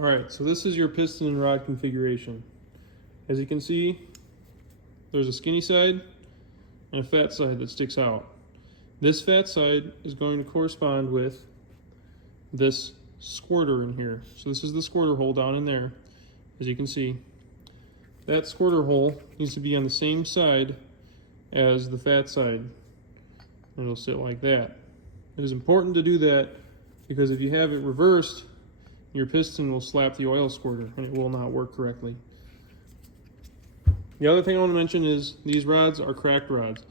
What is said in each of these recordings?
All right, so this is your piston and rod configuration. As you can see, there's a skinny side and a fat side that sticks out. This fat side is going to correspond with this squirter in here. So this is the squirter hole down in there. As you can see, that squirter hole needs to be on the same side as the fat side. And it'll sit like that. It is important to do that because if you have it reversed, your piston will slap the oil squirter and it will not work correctly. The other thing I want to mention is these rods are cracked rods.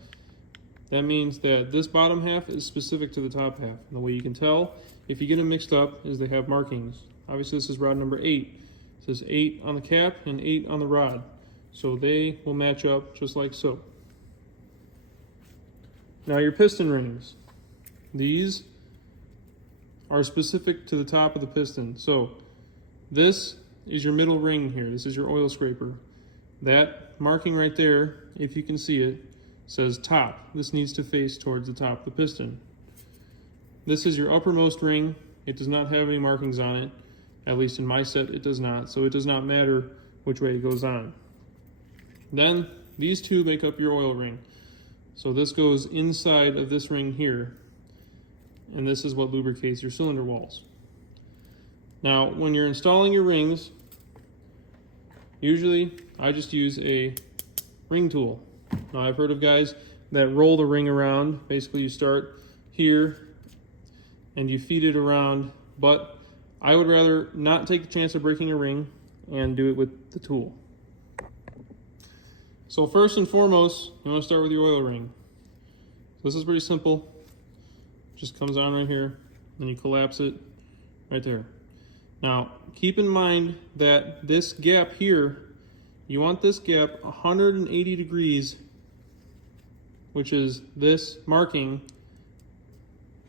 That means that this bottom half is specific to the top half. And the way you can tell if you get them mixed up is they have markings. Obviously this is rod number 8. It says 8 on the cap and 8 on the rod. So they will match up just like so. Now your piston rings. These are specific to the top of the piston. So this is your middle ring here. This is your oil scraper. That marking right there, if you can see it, says top. This needs to face towards the top of the piston. This is your uppermost ring. It does not have any markings on it. At least in my set it does not. So it does not matter which way it goes on. Then these two make up your oil ring. So this goes inside of this ring here. And this is what lubricates your cylinder walls. Now, when you're installing your rings, usually I just use a ring tool. Now, I've heard of guys that roll the ring around. Basically, you start here and you feed it around, but I would rather not take the chance of breaking a ring and do it with the tool. So first and foremost, you want to start with your oil ring. So this is pretty simple. Just comes on right here, then you collapse it right there. Now, keep in mind that this gap here, you want this gap 180 degrees, which is this marking.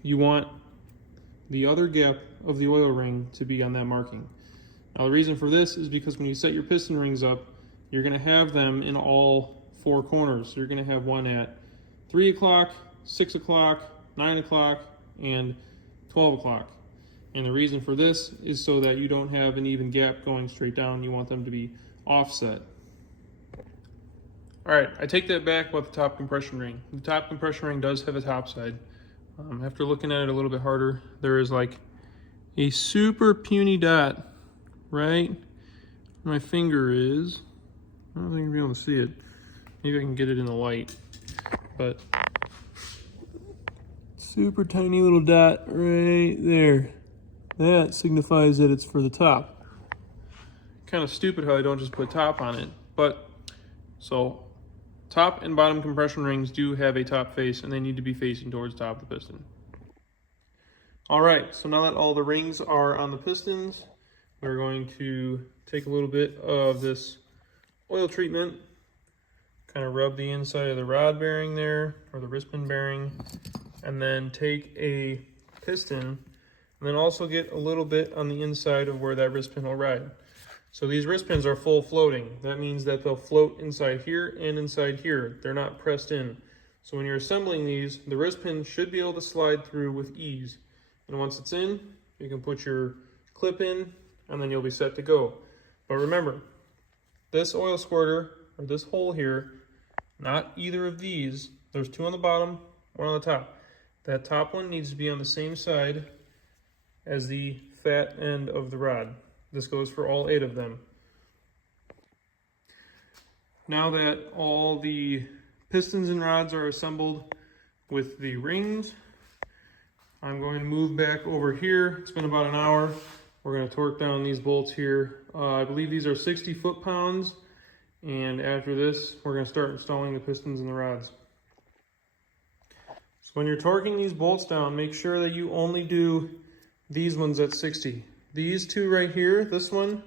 You want the other gap of the oil ring to be on that marking. Now, the reason for this is because when you set your piston rings up, you're going to have them in all four corners. So you're going to have one at 3 o'clock, 6 o'clock, 9 o'clock, and 12 o'clock. And the reason for this is so that you don't have an even gap going straight down. You want them to be offset. All right, I take that back about the top compression ring. The top compression ring does have a top side. After looking at it a little bit harder, there is like a super puny dot right where my finger is. I don't think you'll be able to see it. Maybe I can get it in the light, but super tiny little dot right there. That signifies that it's for the top. Kind of stupid how I don't just put top on it, but so top and bottom compression rings do have a top face and they need to be facing towards the top of the piston. All right, so now that all the rings are on the pistons, we're going to take a little bit of this oil treatment, kind of rub the inside of the rod bearing there, or the wrist pin bearing, and then take a piston, and then also get a little bit on the inside of where that wrist pin will ride. So these wrist pins are full floating. That means that they'll float inside here and inside here. They're not pressed in. So when you're assembling these, the wrist pin should be able to slide through with ease. And once it's in, you can put your clip in, and then you'll be set to go. But remember, this oil squirter, or this hole here, not either of these, there's two on the bottom, one on the top. That top one needs to be on the same side as the fat end of the rod. This goes for all 8 of them. Now that all the pistons and rods are assembled with the rings, I'm going to move back over here. It's been about an hour. We're going to torque down these bolts here. I believe these are 60 foot-pounds. And after this, we're going to start installing the pistons and the rods. So when you're torquing these bolts down, make sure that you only do these ones at 60. These two right here, this one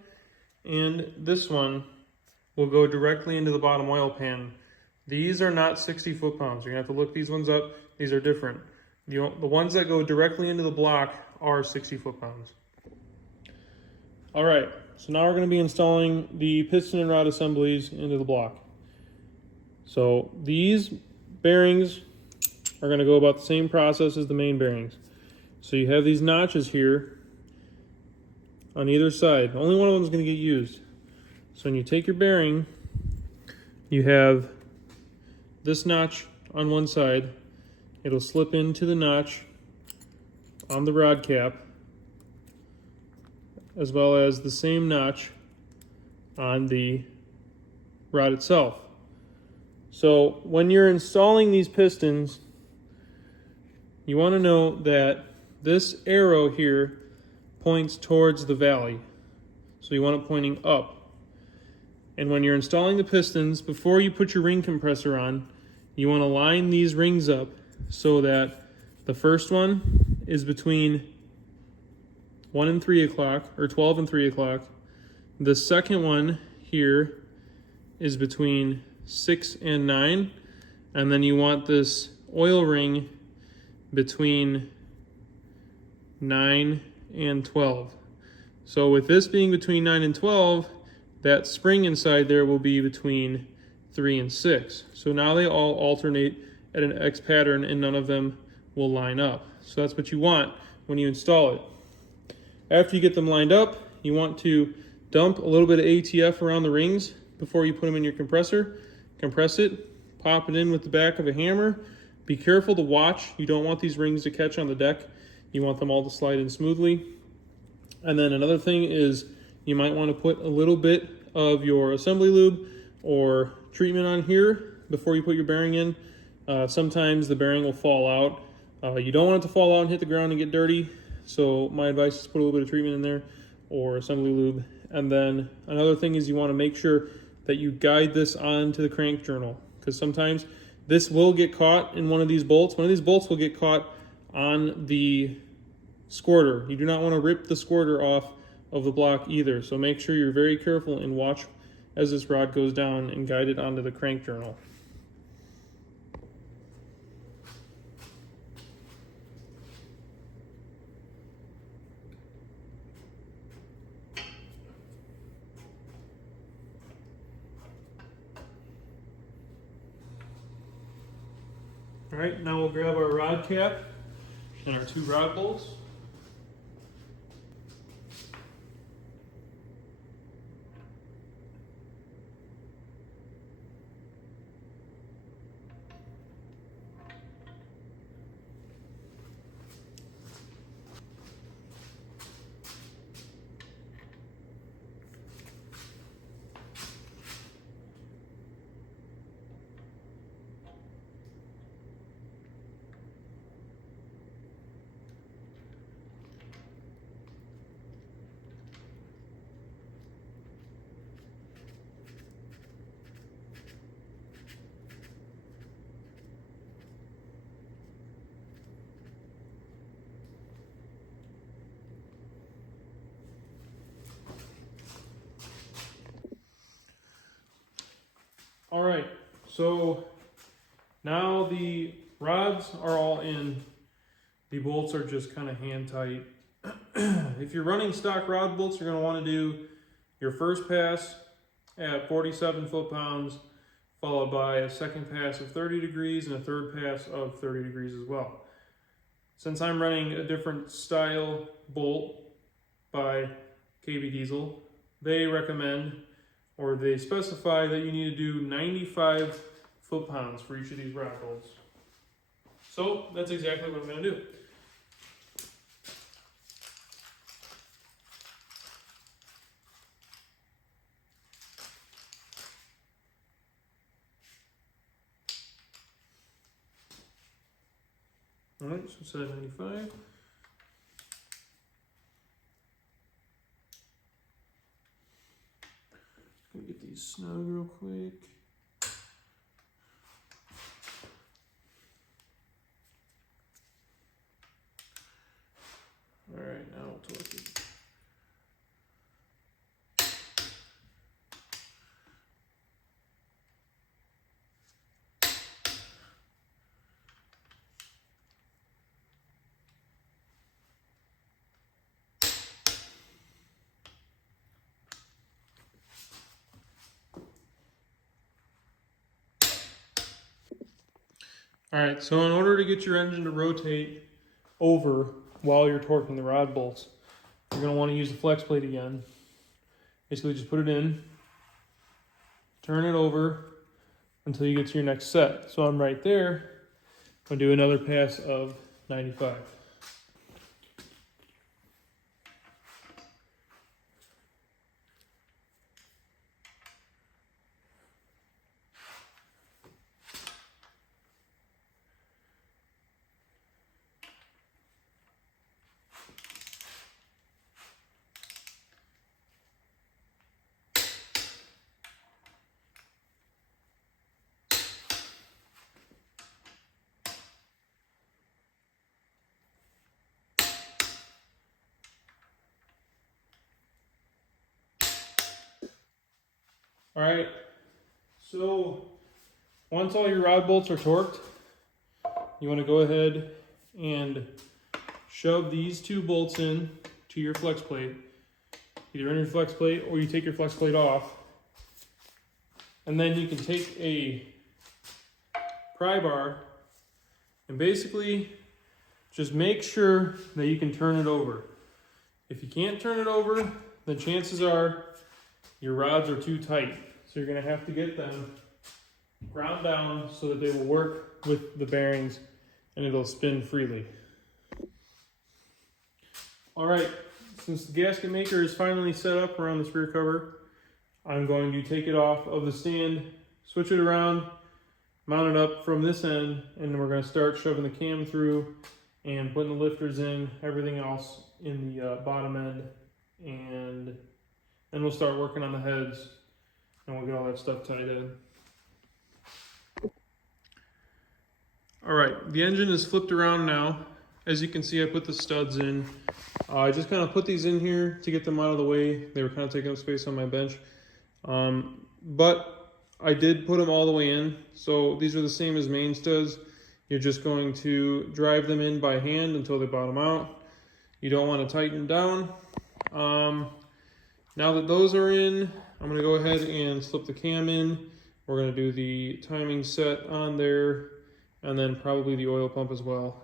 and this one, will go directly into the bottom oil pan. These are not 60 foot-pounds. You're going to have to look these ones up. These are different. The ones that go directly into the block are 60 foot-pounds. All right, so now we're going to be installing the piston and rod assemblies into the block. So these bearings are going to go about the same process as the main bearings. So you have these notches here on either side. Only one of them is going to get used. So when you take your bearing, you have this notch on one side. It'll slip into the notch on the rod cap, as well as the same notch on the rod itself. So when you're installing these pistons, you want to know that this arrow here points towards the valley. So you want it pointing up. And when you're installing the pistons, before you put your ring compressor on, you want to line these rings up so that the first one is between 1 and 3 o'clock, or 12 and 3 o'clock. The second one here is between 6 and 9. And then you want this oil ring between 9 and 12. So with this being between 9 and 12, that spring inside there will be between 3 and 6. So now they all alternate at an X pattern and none of them will line up. So that's what you want when you install it. After you get them lined up, you want to dump a little bit of ATF around the rings before you put them in your compressor. Compress it, pop it in with the back of a hammer. Be careful to watch. You don't want these rings to catch on the deck. You want them all to slide in smoothly. And then another thing is you might want to put a little bit of your assembly lube or treatment on here before you put your bearing in. Sometimes the bearing will fall out. You don't want it to fall out and hit the ground and get dirty. So my advice is put a little bit of treatment in there or assembly lube. And then another thing is you want to make sure that you guide this onto the crank journal, because sometimes this will get caught in one of these bolts. One of these bolts will get caught on the squirter. You do not want to rip the squirter off of the block either. So make sure you're very careful and watch as this rod goes down and guide it onto the crank journal. All right, now we'll grab our rod cap and our 2 rod bolts. All right, so now the rods are all in. The bolts are just kind of hand tight. If you're running stock rod bolts, you're going to want to do your first pass at 47 foot-pounds, followed by a second pass of 30 degrees and a third pass of 30 degrees as well. Since I'm running a different style bolt by KB Diesel, they recommend, or they specify, that you need to do 95 foot-pounds for each of these rod bolts. So that's exactly what I'm going to do. All right, so set 95. Gonna get these snug real quick. All right, now we'll torque it. All right, so in order to get your engine to rotate over while you're torquing the rod bolts, you're going to want to use the flex plate again. Basically just put it in, turn it over until you get to your next set. So I'm right there. I'm going to do another pass of 95. All right, so once all your rod bolts are torqued, you want to go ahead and shove these 2 bolts in to your flex plate, either in your flex plate or you take your flex plate off. And then you can take a pry bar and basically just make sure that you can turn it over. If you can't turn it over, then chances are your rods are too tight. So you're going to have to get them ground down so that they will work with the bearings and it'll spin freely. All right, since the gasket maker is finally set up around this rear cover, I'm going to take it off of the stand, switch it around, mount it up from this end, and then we're going to start shoving the cam through and putting the lifters in, everything else in the bottom end, and then we'll start working on the heads and we'll get all that stuff tied in. All right, the engine is flipped around now. As you can see, I put the studs in. I just kind of put these in here to get them out of the way. They were kind of taking up space on my bench. But I did put them all the way in. So these are the same as main studs. You're just going to drive them in by hand until they bottom out. You don't want to tighten down. Now that those are in, I'm going to go ahead and slip the cam in. We're going to do the timing set on there and then probably the oil pump as well.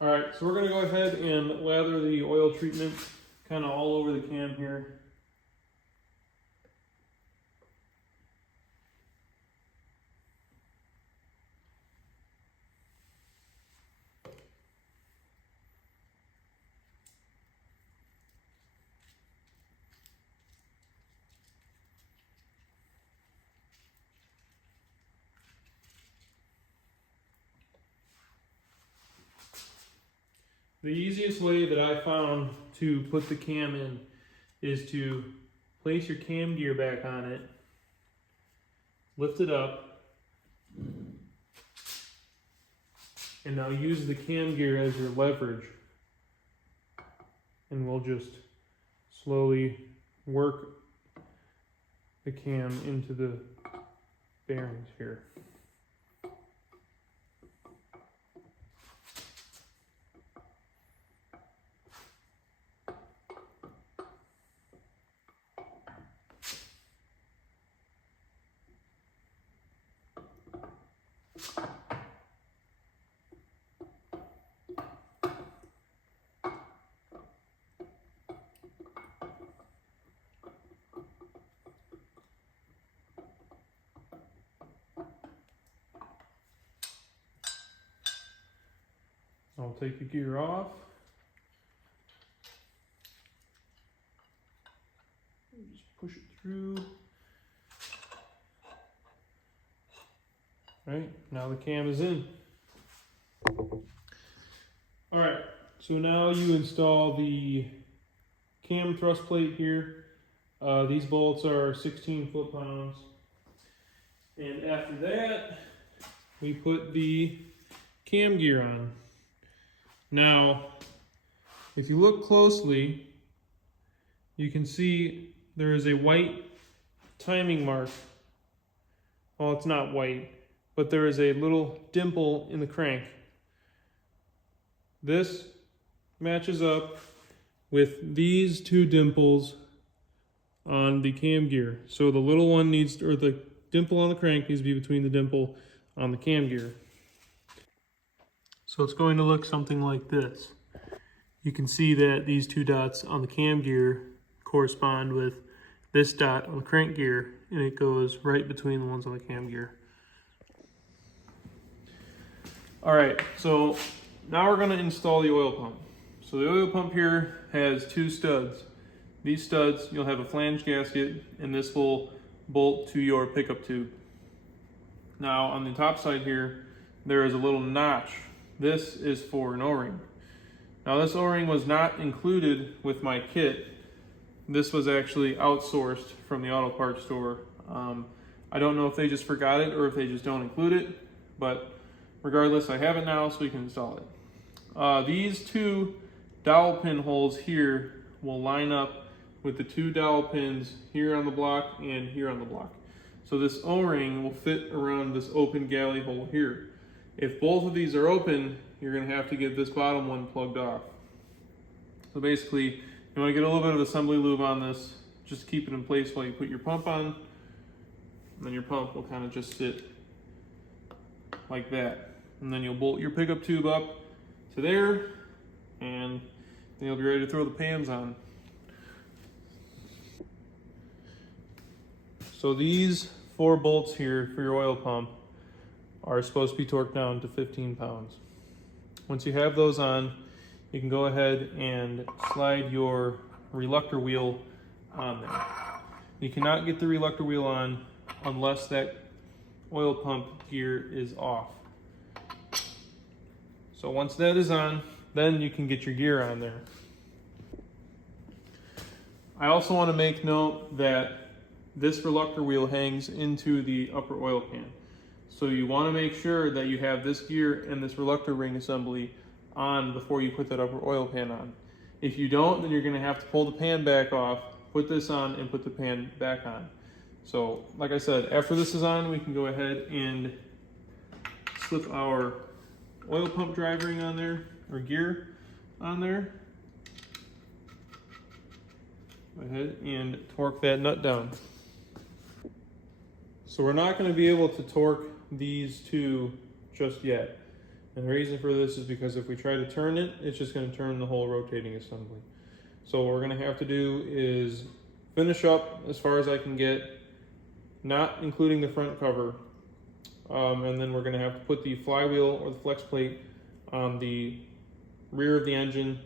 All right, so we're going to go ahead and lather the oil treatment kind of all over the cam here. The easiest way that I found to put the cam in is to place your cam gear back on it, lift it up, and now use the cam gear as your leverage. And we'll just slowly work the cam into the bearings here. I'll take the gear off. Just push it through. Right, now the cam is in. All right, so now you install the cam thrust plate here. These bolts are 16 foot-pounds. And after that, we put the cam gear on. Now, if you look closely, you can see there is a white timing mark. Well, it's not white, but there is a little dimple in the crank. This matches up with these 2 dimples on the cam gear. So the little one needs, or the dimple on the crank needs to be between the dimple on the cam gear. So it's going to look something like this. you can see that these two dots on the cam gear correspond with this dot on the crank gear, and it goes right between the ones on the cam gear. All right, so now we're going to install the oil pump. So the oil pump here has two studs. These studs, you'll have a flange gasket, and this will bolt to your pickup tube. Now on the top side here, there is a little notch. This is for an O-ring. Now this O-ring was not included with my kit. This was actually outsourced from the auto parts store. I don't know if they just forgot it or if they just don't include it, but regardless, I have it now so we can install it. These two dowel pin holes here will line up with the two dowel pins here on the block and here on the block. So this O-ring will fit around this open galley hole here. If both of these are open, you're going to have to get this bottom one plugged off. So basically, you want to get a little bit of assembly lube on this, just keep it in place while you put your pump on, and then your pump will kind of just sit like that. And then you'll bolt your pickup tube up to there, and then you'll be ready to throw the pans on. So these 4 bolts here for your oil pump are supposed to be torqued down to 15 pounds. Once you have those on, you can go ahead and slide your reluctor wheel on there. You cannot get the reluctor wheel on unless that oil pump gear is off. So once that is on, then you can get your gear on there. I also want to make note that this reluctor wheel hangs into the upper oil pan. So you want to make sure that you have this gear and this reluctor ring assembly on before you put that upper oil pan on. If you don't, then you're going to have to pull the pan back off, put this on, and put the pan back on. So like I said, after this is on, we can go ahead and slip our oil pump drive ring on there, or gear on there. Go ahead and torque that nut down. So we're not going to be able to torque these two just yet. And the reason for this is because if we try to turn it, it's just going to turn the whole rotating assembly. So what we're going to have to do is finish up as far as I can get, not including the front cover. And then we're going to have to put the flywheel or the flex plate on the rear of the engine.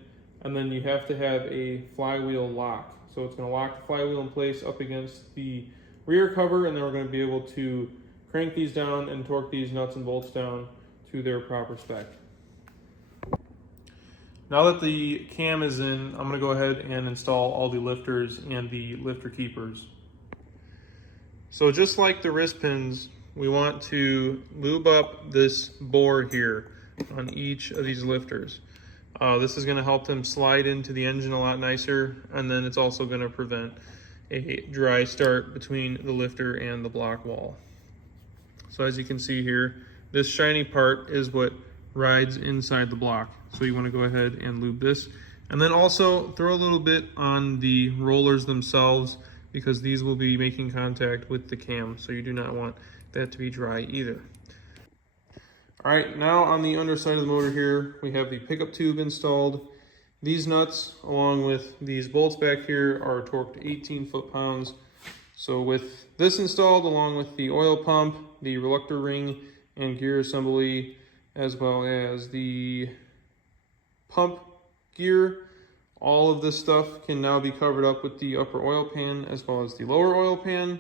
And then you have to have a flywheel lock. So it's going to lock the flywheel in place up against the rear cover, and then we're going to be able to crank these down and torque these nuts and bolts down to their proper spec. Now that the cam is in, I'm going to go ahead and install all the lifters and the lifter keepers. So just like the wrist pins, we want to lube up this bore here on each of these lifters. This is going to help them slide into the engine a lot nicer, and then it's also going to prevent a dry start between the lifter and the block wall. So as you can see here, this shiny part is what rides inside the block. So you want to go ahead and lube this. And then also throw a little bit on the rollers themselves, because these will be making contact with the cam. So you do not want that to be dry either. All right, now on the underside of the motor here, we have the pickup tube installed. These nuts, along with these bolts back here, are torqued 18 foot-pounds. So with this installed, along with the oil pump, the reluctor ring and gear assembly, as well as the pump gear, all of this stuff can now be covered up with the upper oil pan as well as the lower oil pan.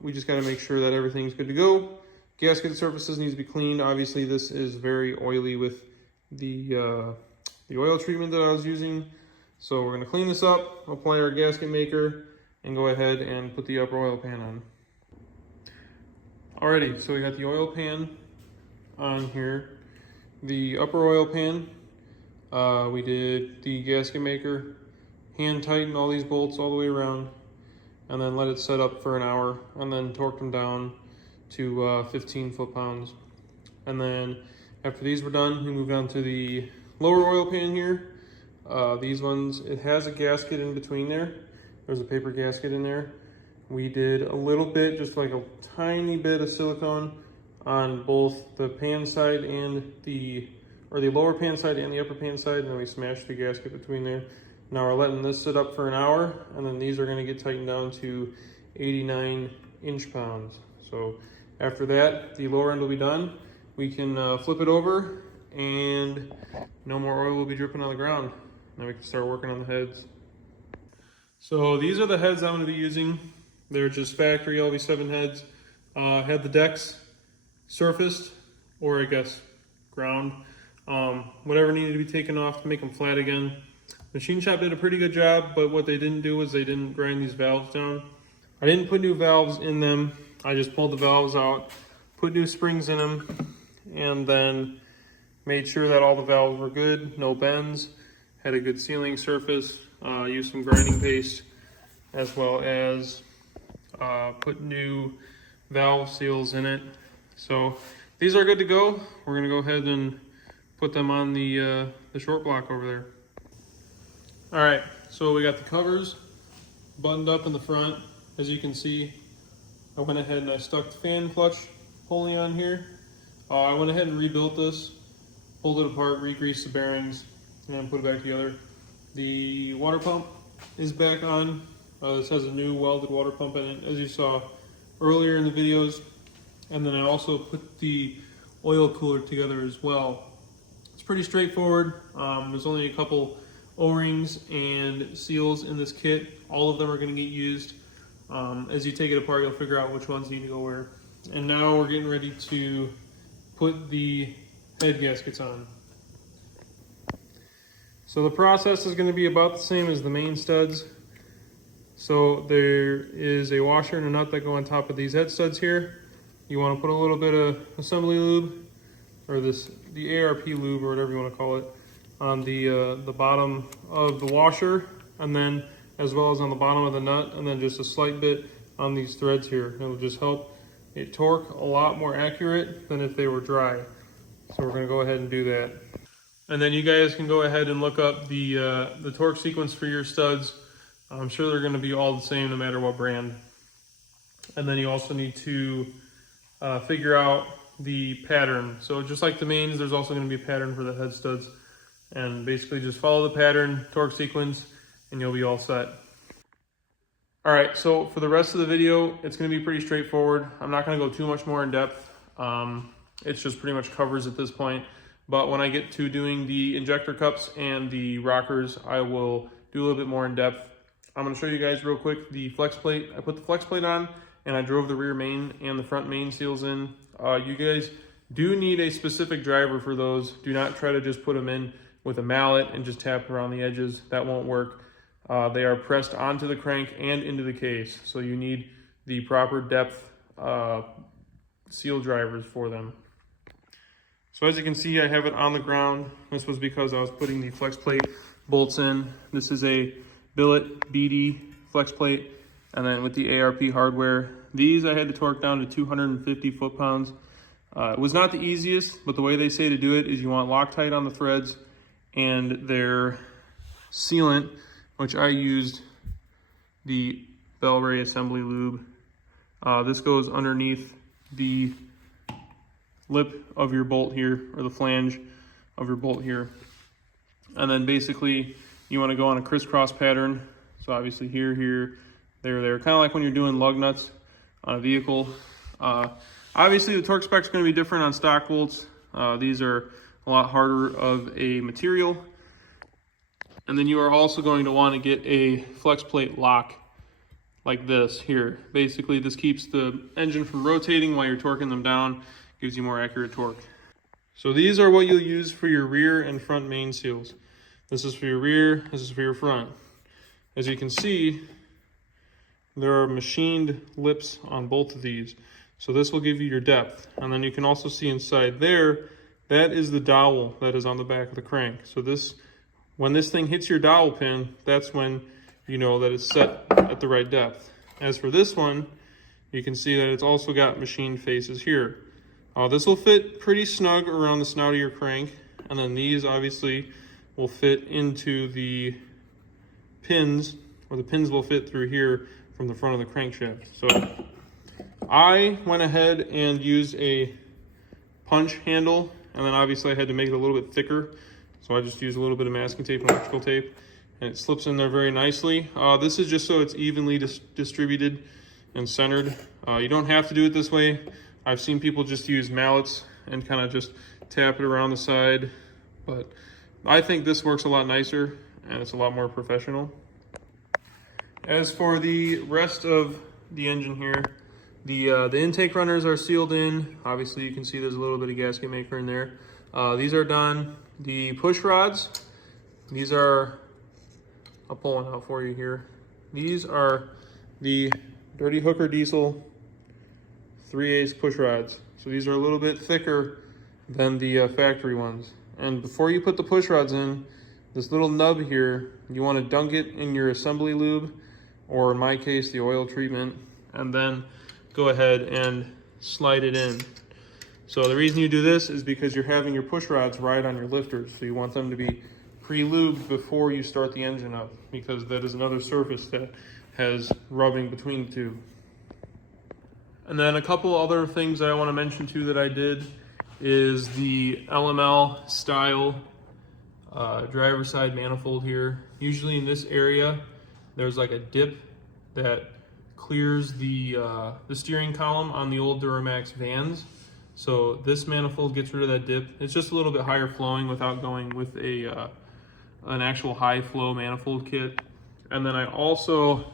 We just got to make sure that everything's good to go. Gasket surfaces need to be cleaned. Obviously, this is very oily with the oil treatment that I was using. So we're going to clean this up, apply our gasket maker, and go ahead and put the upper oil pan on. Alrighty, so we got the oil pan on here. The upper oil pan, we did the gasket maker, hand tighten all these bolts all the way around, and then let it set up for an hour, and then torque them down to 15 foot-pounds. And then after these were done, we moved on to the lower oil pan here. These ones, it has a gasket in between there. There's a paper gasket in there. We did a little bit, just like a tiny bit of silicone on both the pan side and the or the lower pan side and the upper pan side, and then we smashed the gasket between there. Now we're letting this sit up for an hour, and then these are going to get tightened down to 89 inch-pounds. So after that, the lower end will be done. We can flip it over, and no more oil will be dripping on the ground. Now we can start working on the heads. So these are the heads I'm going to be using. They're just factory LV7 heads. Had the decks surfaced, or I guess ground. Whatever needed to be taken off to make them flat again. Machine shop did a pretty good job, but what they didn't do was they didn't grind these valves down. I didn't put new valves in them. I just pulled the valves out, put new springs in them, and then made sure that all the valves were good, no bends, had a good sealing surface, used some grinding paste, as well as put new valve seals in it. So these are good to go. We're gonna go ahead and put them on the short block over there. All right, so we got the covers buttoned up in the front. As you can see, I went ahead and I stuck the fan clutch pulley on here. I went ahead and rebuilt this, pulled it apart, re-greased the bearings, and then put it back together. The water pump is back on. This has a new welded water pump in it, as you saw earlier in the videos. And then I also put the oil cooler together as well. It's pretty straightforward. There's only a couple O-rings and seals in this kit. All of them are going to get used. As you take it apart, you'll figure out which ones need to go where. And now we're getting ready to put the head gaskets on. So the process is going to be about the same as the main studs. So there is a washer and a nut that go on top of these head studs here. You want to put a little bit of assembly lube, or the ARP lube, or whatever you want to call it, on the bottom of the washer, and then as well as on the bottom of the nut, and then just a slight bit on these threads here. It'll just help it torque a lot more accurate than if they were dry. So we're going to go ahead and do that. And then you guys can go ahead and look up the torque sequence for your studs. I'm sure they're going to be all the same no matter what brand. And then you also need to figure out the pattern. So just like the mains, there's also going to be a pattern for the head studs. And basically just follow the pattern, torque sequence, and you'll be all set. All right, so for the rest of the video, it's going to be pretty straightforward. I'm not going to go too much more in depth. It's just pretty much covers at this point. But when I get to doing the injector cups and the rockers, I will do a little bit more in depth. I'm going to show you guys real quick the flex plate. I put the flex plate on, and I drove the rear main and the front main seals in. You guys do need a specific driver for those. Do not try to just put them in with a mallet and just tap around the edges. That won't work. They are pressed onto the crank and into the case, so you need the proper depth seal drivers for them. So as you can see, I have it on the ground. This was because I was putting the flex plate bolts in. This is a billet BD flex plate, and then with the ARP hardware. These I had to torque down to 250 foot-pounds. It was not the easiest, but the way they say to do it is you want Loctite on the threads and their sealant, which I used the Bel-Ray assembly lube. This goes underneath the lip of your bolt here, or the flange of your bolt here. And then basically you want to go on a crisscross pattern. So obviously here, there, kind of like when you're doing lug nuts on a vehicle. Obviously the torque spec is going to be different on stock bolts. These are a lot harder of a material. And then you are also going to want to get a flex plate lock like this here. Basically this keeps the engine from rotating while you're torquing them down, gives you more accurate torque. So these are what you'll use for your rear and front main seals. This is for your rear, this is for your front. As you can see, there are machined lips on both of these. So this will give you your depth. And then you can also see inside there, that is the dowel that is on the back of the crank. So when this thing hits your dowel pin, that's when you know that it's set at the right depth. As for this one, you can see that it's also got machined faces here. This will fit pretty snug around the snout of your crank, and then these obviously will fit into the pins, or the pins will fit through here from the front of the crankshaft. So I went ahead and used a punch handle and then obviously I had to make it a little bit thicker, so I just used a little bit of masking tape and electrical tape, and it slips in there very nicely. This is just so it's evenly distributed and centered. You don't have to do it this way. I've seen people just use mallets and kind of just tap it around the side, but I think this works a lot nicer and it's a lot more professional. As for the rest of the engine here, the intake runners are sealed in. Obviously you can see there's a little bit of gasket maker in there. These are done. The push rods, these are, I'll pull one out for you here. These are the Dirty Hooker Diesel 3/8 push rods. So these are a little bit thicker than the factory ones. And before you put the push rods in, this little nub here, you want to dunk it in your assembly lube, or in my case, the oil treatment, and then go ahead and slide it in. So the reason you do this is because you're having your push rods ride on your lifters. So you want them to be pre-lubed before you start the engine up, because that is another surface that has rubbing between the two. And then a couple other things that I want to mention too that I did is the LML style driver side manifold here. Usually in this area, there's like a dip that clears the steering column on the old DURAMAX vans. So this manifold gets rid of that dip. It's just a little bit higher flowing without going with an actual high flow manifold kit. And then I also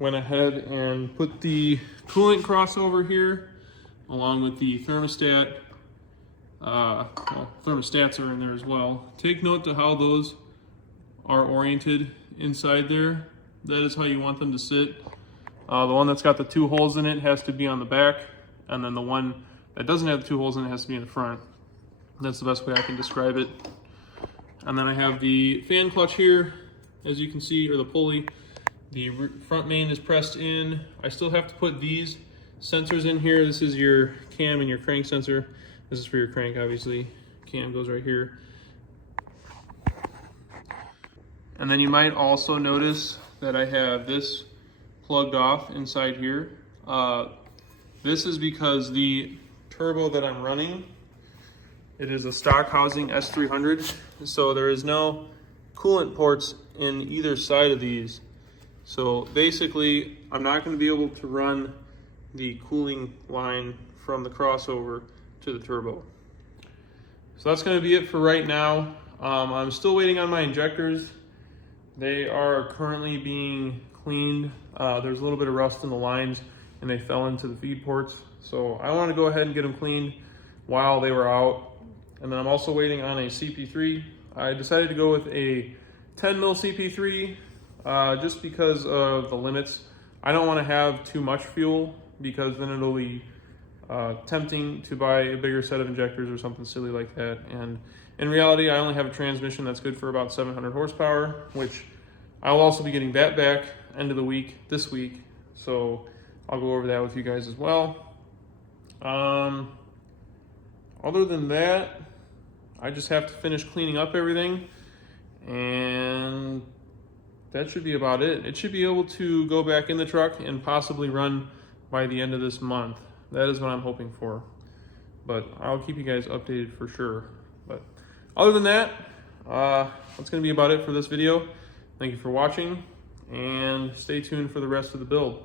went ahead and put the coolant crossover here along with the thermostat. Well, thermostats are in there as well. Take note to how those are oriented inside there. That is how you want them to sit. The one that's got the 2 holes in it has to be on the back, and then the one that doesn't have the 2 holes in it has to be in the front. That's the best way I can describe it. And then I have the fan clutch here, as you can see, or the pulley. The front main is pressed in. I still have to put these sensors in here. This is your cam and your crank sensor. This is for your crank, obviously. Cam goes right here. And then you might also notice that I have this plugged off inside here. This is because the turbo that I'm running, it is a stock housing S300, so there is no coolant ports in either side of these. So basically, I'm not going to be able to run the cooling line from the crossover to the turbo. So that's going to be it for right now. I'm still waiting on my injectors. They are currently being cleaned. There's a little bit of rust in the lines and they fell into the feed ports. So I want to go ahead and get them cleaned while they were out. And then I'm also waiting on a CP3. I decided to go with a 10 mil CP3 just because of the limits. I don't want to have too much fuel because then it'll be tempting to buy a bigger set of injectors or something silly like that. And in reality, I only have a transmission that's good for about 700 horsepower, which I'll also be getting that back end of the week, this week. So I'll go over that with you guys as well. Other than that, I just have to finish cleaning up everything, and that should be about it. It should be able to go back in the truck and possibly run by the end of this month. That is what I'm hoping for, but I'll keep you guys updated for sure. But other than that, that's going to be about it for this video. Thank you for watching, and stay tuned for the rest of the build.